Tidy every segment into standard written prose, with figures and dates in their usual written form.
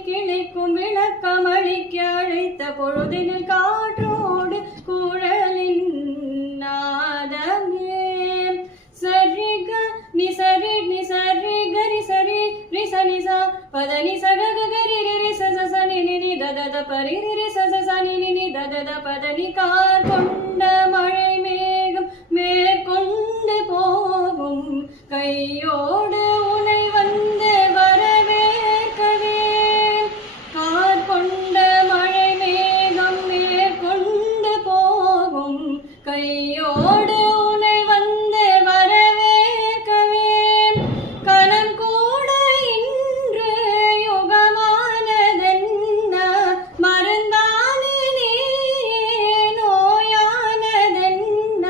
கிளைக்கும் விளக்கமளிக்க அழைத்த பொழுதினில் காற்றோடு குழலின் நாதமே சரிக நிசரி நிசரி கரி சரி ரிச நிசா பதனி சகக கரி ரி சச நினி ததத பரி ரி சச நினி ததத பதனி கார் கொண்ட மழை மேகம் மேற்கொண்டு போகும் கையோடு உனை வந்து வரவேற்கவே கார் கொண்ட மழை மேகம் மேற்கொண்டு போகும் கையோடு உனை வந்து வரவேற்கவே கனம் கூட இன்று யுகமானதென்ன மறந்தானே நீ நோயானதென்ன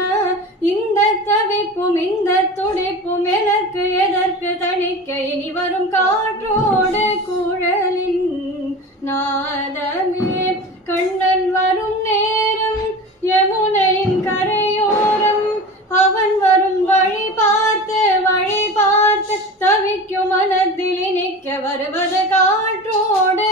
இந்த தவிப்பும் இந்த துடிப்பும் எனக்கு எதற்கு தணிக்க இனி வரும் காற்றோடு குழலின் நாதமே கண்ணன் வரும் நேரம் யமுனையின் கரையோரம் அவன் வரும் வழி பார்த்து தவிக்கும் மனத்தில் இனிக்க வருவது காற்றோடு